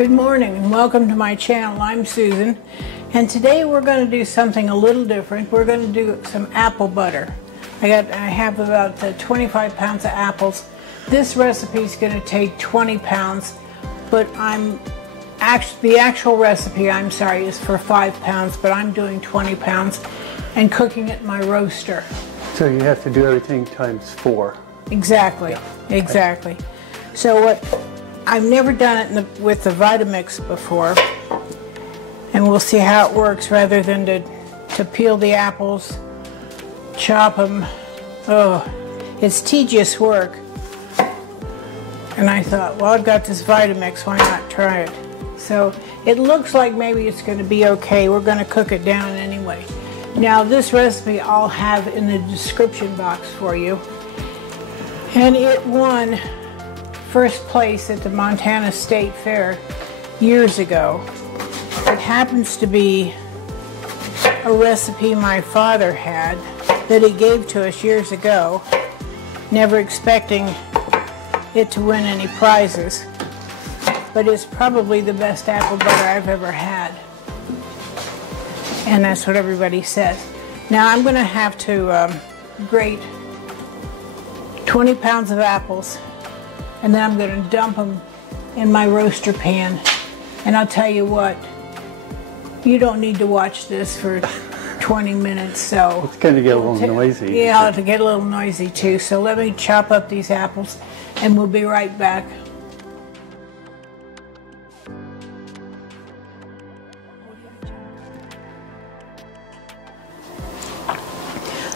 Good morning and welcome to my channel. I'm Susan, and today we're going to do something a little different. We're going to do some apple butter. I have about 25 pounds of apples. This recipe is going to take 20 pounds, but the actual recipe, is for 5 pounds, but I'm doing 20 pounds and cooking it in my roaster. So you have to do everything times 4. Exactly, yeah. Exactly. So I've never done it with the Vitamix before, and we'll see how it works rather than to peel the apples, chop them. Oh, it's tedious work. And I thought, well, I've got this Vitamix, why not try it? So it looks like maybe it's going to be okay. We're going to cook it down anyway. Now this recipe I'll have in the description box for you. And it won first place at the Montana State Fair years ago. It happens to be a recipe my father had that he gave to us years ago, never expecting it to win any prizes. But it's probably the best apple butter I've ever had. And that's what everybody says. Now I'm going to have to grate 20 pounds of apples, and then I'm going to dump them in my roaster pan. And I'll tell you what, you don't need to watch this for 20 minutes. So it's going to get a little noisy. Yeah, it'll get a little noisy too. So let me chop up these apples and we'll be right back.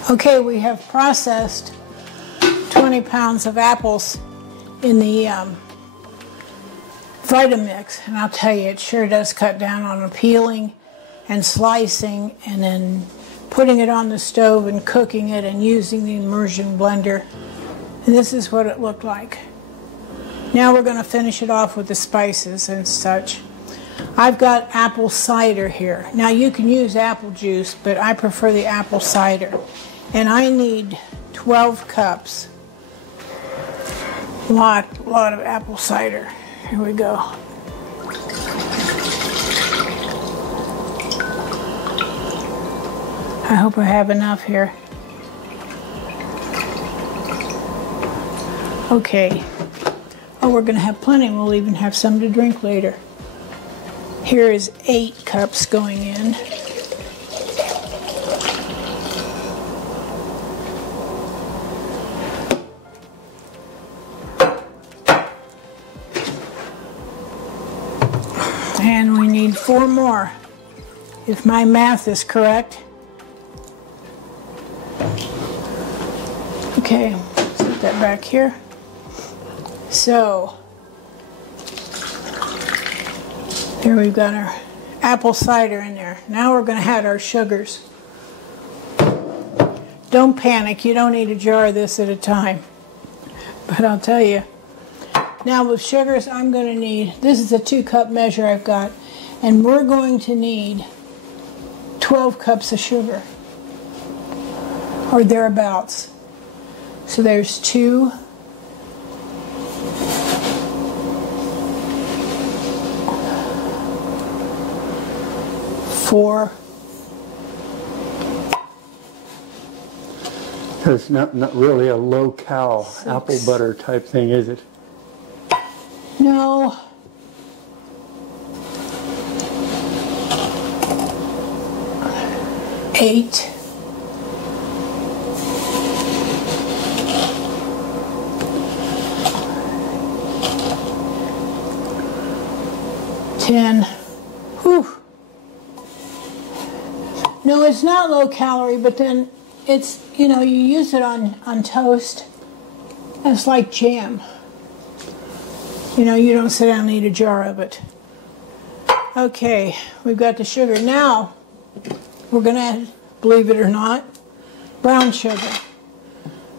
Okay, we have processed 20 pounds of apples in the Vitamix, and I'll tell you, it sure does cut down on the peeling and slicing and then putting it on the stove and cooking it and using the immersion blender. And this is what it looked like. Now we're going to finish it off with the spices and such. I've got apple cider here. Now you can use apple juice, but I prefer the apple cider. And I need 12 cups. Lot of apple cider. Here we go. I hope I have enough here. Okay. Oh, we're going to have plenty. We'll even have some to drink later. Here is 8 cups going in. And we need 4 more, if my math is correct. Okay, set that back here. So, here we've got our apple cider in there. Now we're going to add our sugars. Don't panic, you don't need a jar of this at a time. But I'll tell you. Now with sugars, I'm going to need, this is a 2-cup measure I've got, and we're going to need 12 cups of sugar, or thereabouts. So there's 2, 4. It's not really a low-cal 6. apple butter type thing, is it? No. 8. 10. Whew. No, it's not low calorie, but then it's, you use it on toast. It's like jam. You don't sit down and eat a jar of it. Okay, we've got the sugar. Now, we're going to add, believe it or not, brown sugar.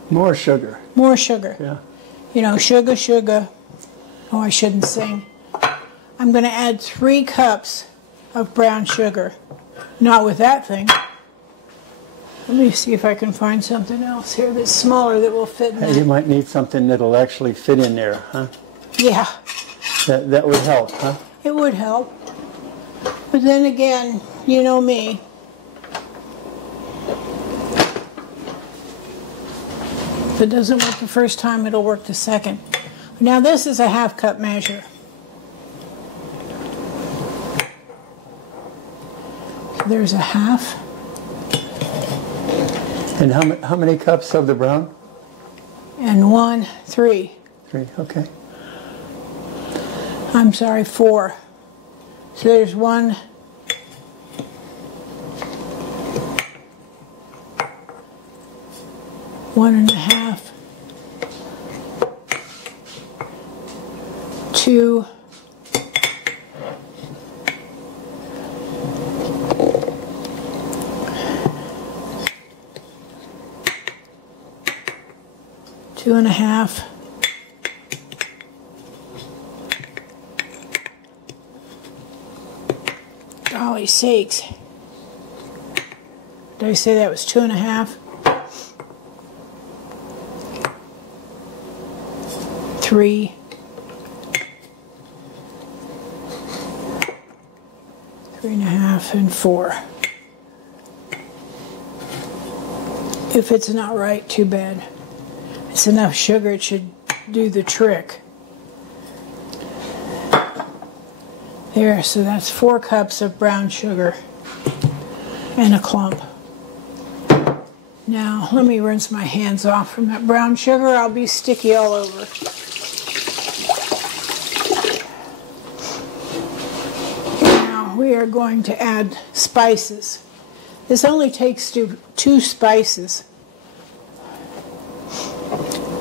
More sugar. More sugar. Yeah. Sugar. Oh, I shouldn't sing. I'm going to add 3 cups of brown sugar. Not with that thing. Let me see if I can find something else here that's smaller that will fit in there. You might need something that'll actually fit in there, huh? Yeah. That would help, huh? it would help. But then again, you know me. If it doesn't work the first time, it'll work the second. Now this is a 1/2 cup measure. So there's a 1/2. And how many cups of the brown? And 1, 3. 3, okay. I'm sorry, 4. So there's 1, 1.5, 2, 2.5, 'Golly sakes. Did I say that was 2.5? 3. 3.5 and 4. If it's not right, too bad. It's enough sugar, it should do the trick. There, so that's 4 cups of brown sugar and a clump. Now, let me rinse my hands off from that brown sugar. I'll be sticky all over. Now, we are going to add spices. This only takes 2 spices.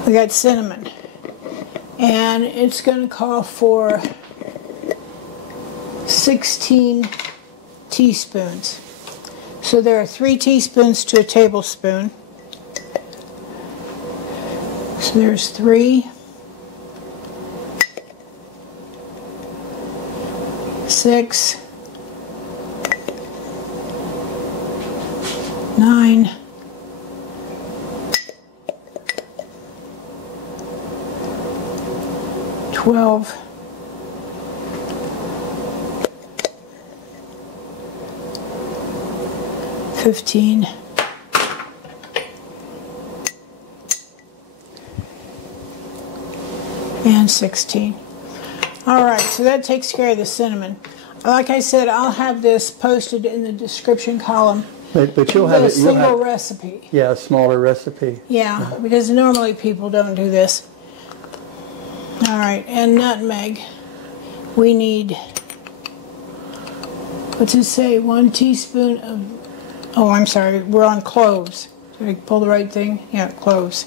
We got cinnamon. And it's going to call for 16 teaspoons. So there are 3 teaspoons to a tablespoon. So there's 3, 6, 9, 12, 15, and 16. All right, so that takes care of the cinnamon. Like I said, I'll have this posted in the description column. But you'll have a it. single recipe. Yeah, a smaller recipe. Yeah, because normally people don't do this. All right, and nutmeg. We need, what's it say, 1 teaspoon of, oh, I'm sorry, we're on cloves. Did I pull the right thing? Yeah, cloves.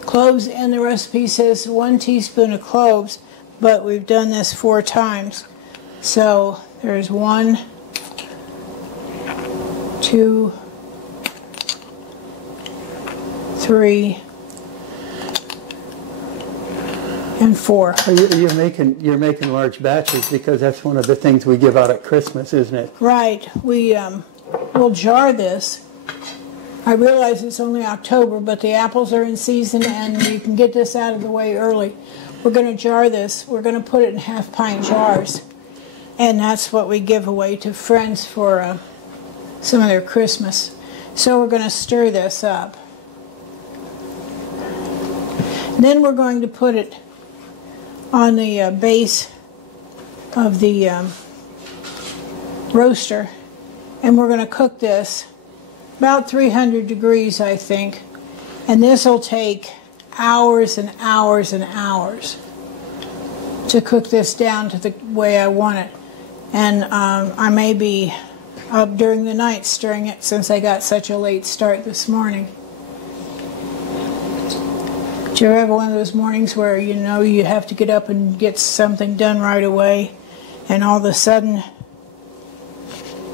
Cloves, and the recipe says 1 teaspoon of cloves, but we've done this 4 times. So there's 1, 2, 3, and 4. You're making large batches because that's one of the things we give out at Christmas, isn't it? Right. We'll jar this. I realize it's only October, but the apples are in season and you can get this out of the way early. We're going to jar this. We're going to put it in 1/2 pint jars. And that's what we give away to friends for some of their Christmas. So we're going to stir this up. Then we're going to put it on the base of the roaster, and we're going to cook this about 300 degrees, I think, and this will take hours and hours and hours to cook this down to the way I want it. And I may be up during the night stirring it since I got such a late start this morning. Do you ever have one of those mornings where you know you have to get up and get something done right away, and all of a sudden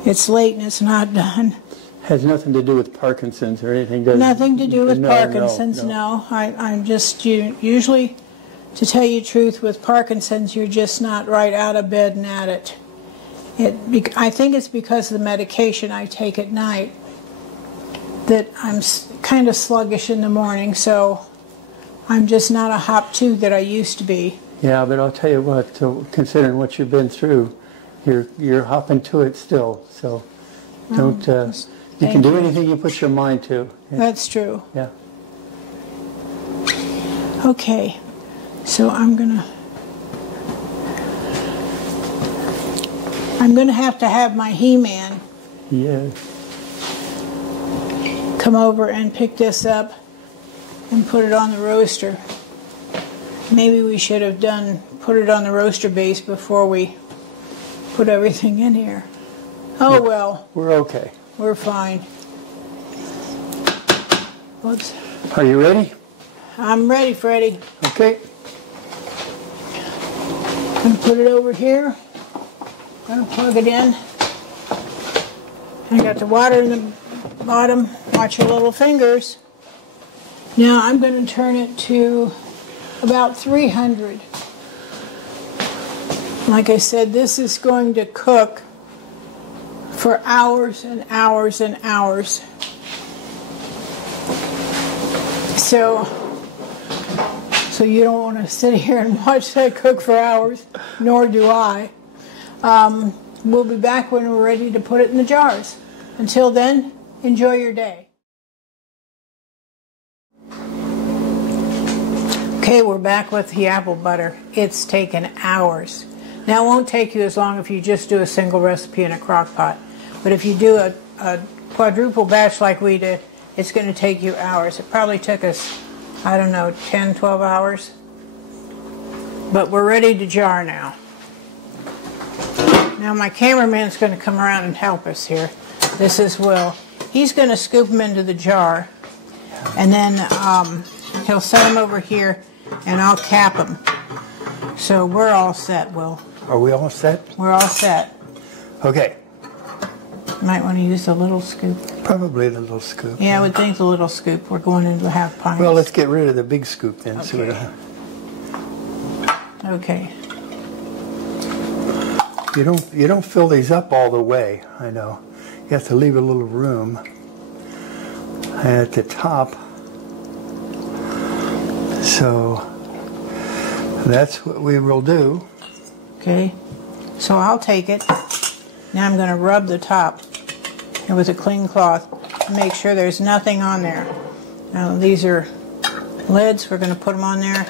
it's late and it's not done? Has nothing to do with Parkinson's or anything, does it? Nothing to do with No, Parkinson's, no. I'm just, usually, to tell you the truth, with Parkinson's, you're just not right out of bed and at it. I think it's because of the medication I take at night that I'm kind of sluggish in the morning, so I'm just not a hop tooth that I used to be. Yeah, but I'll tell you what, so considering what you've been through, you're hopping to it still. So don't, you can do anything you put your mind to. That's true. Yeah. Okay, so I'm gonna have my He-Man Yeah. come over and pick this up and put it on the roaster. Maybe we should have put it on the roaster base before we put everything in here. Oh well. We're okay. We're fine. Whoops. Are you ready? I'm ready, Freddie. Okay. I'm going to put it over here. I'm going to plug it in. I got the water in the bottom. Watch your little fingers. Now I'm going to turn it to about 300. Like I said, this is going to cook for hours and hours and hours. So you don't want to sit here and watch that cook for hours, nor do I. We'll be back when we're ready to put it in the jars. Until then, enjoy your day. Okay, we're back with the apple butter. It's taken hours. Now, it won't take you as long if you just do a single recipe in a crock pot. But if you do a quadruple batch like we did, it's going to take you hours. It probably took us, I don't know, 10, 12 hours. But we're ready to jar now. Now my cameraman's going to come around and help us here. This is Will. He's going to scoop them into the jar. And then he'll set them over here and I'll cap them. So we're all set, Will. Are we all set? We're all set. Okay. Might want to use a little scoop. Probably the little scoop. Yeah, I would think the little scoop. We're going into half pints. Well, let's get rid of the big scoop then. Okay. Okay. You don't fill these up all the way, I know. You have to leave a little room. And at the top. So that's what we will do. Okay. So I'll take it. Now I'm going to rub the top with a clean cloth to make sure there's nothing on there. Now these are lids. We're going to put them on there.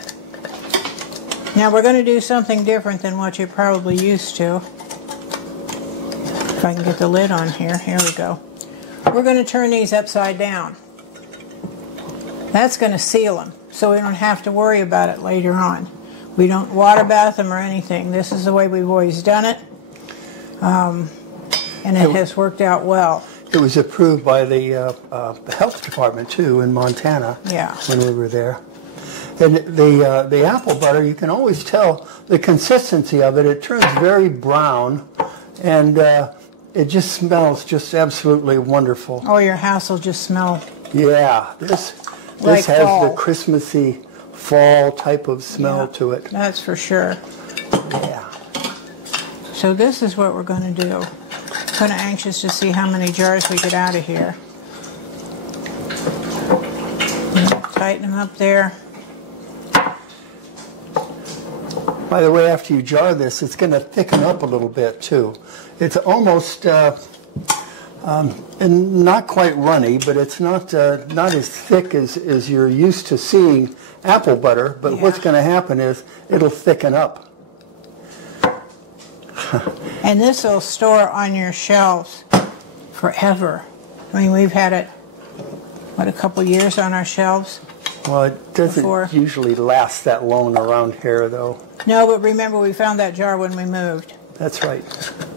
Now we're going to do something different than what you're probably used to. If I can get the lid on here. Here we go. We're going to turn these upside down. That's going to seal them, so we don't have to worry about it later on. We don't water bath them or anything. This is the way we've always done it. And it has worked out well. It was approved by the health department too in Montana. Yeah. When we were there. And the apple butter, you can always tell the consistency of it. It turns very brown, and it just smells just absolutely wonderful. Oh, your house will just smell. Yeah, this like has fall. the Christmassy fall type of smell to it. That's for sure. Yeah. So this is what we're going to do. Kind of anxious to see how many jars we get out of here. Tighten them up there. By the way, after you jar this, it's going to thicken up a little bit too. It's almost and not quite runny, but it's not as thick as you're used to seeing apple butter. But what's going to happen is it'll thicken up. And this will store on your shelves forever. I mean, we've had it, what, a couple years on our shelves? Well, it doesn't usually last that long around here, though. No, but remember, we found that jar when we moved. That's right.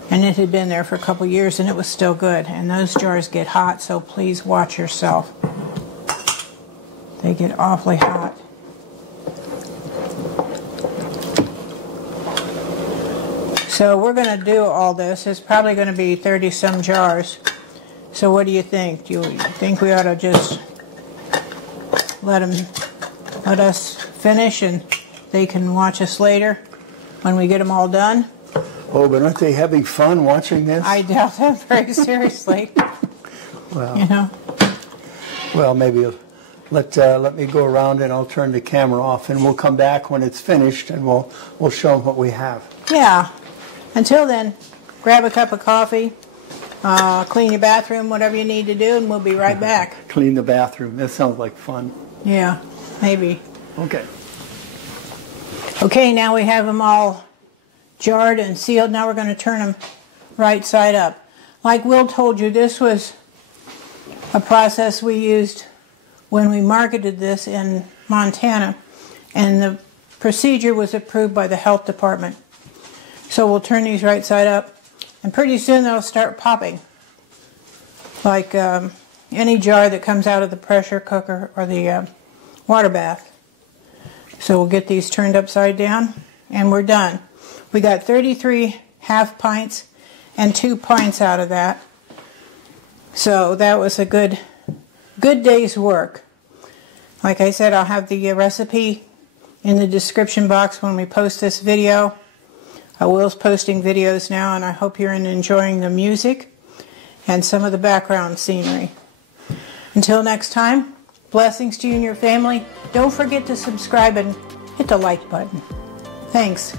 And it had been there for a couple years, and it was still good. And those jars get hot, so please watch yourself. They get awfully hot. So we're going to do all this. It's probably going to be 30-some jars. So what do you think? Do you think we ought to just let us finish and they can watch us later when we get them all done? Oh, but aren't they having fun watching this? I doubt that very seriously. Well, you know. well, maybe let me go around and I'll turn the camera off, and we'll come back when it's finished, and we'll show them what we have. Yeah. Until then, grab a cup of coffee, clean your bathroom, whatever you need to do, and we'll be right back. Clean the bathroom. That sounds like fun. Yeah, maybe. Okay. Okay, now we have them all jarred and sealed. Now we're going to turn them right side up. Like Will told you, this was a process we used when we marketed this in Montana, and the procedure was approved by the health department. So we'll turn these right side up, and pretty soon they'll start popping, like any jar that comes out of the pressure cooker or the water bath. So we'll get these turned upside down, and we're done. We got 33 half pints and 2 pints out of that. So that was a good day's work. Like I said, I'll have the recipe in the description box when we post this video. Will's posting videos now, and I hope you're enjoying the music and some of the background scenery. Until next time, blessings to you and your family. Don't forget to subscribe and hit the like button. Thanks.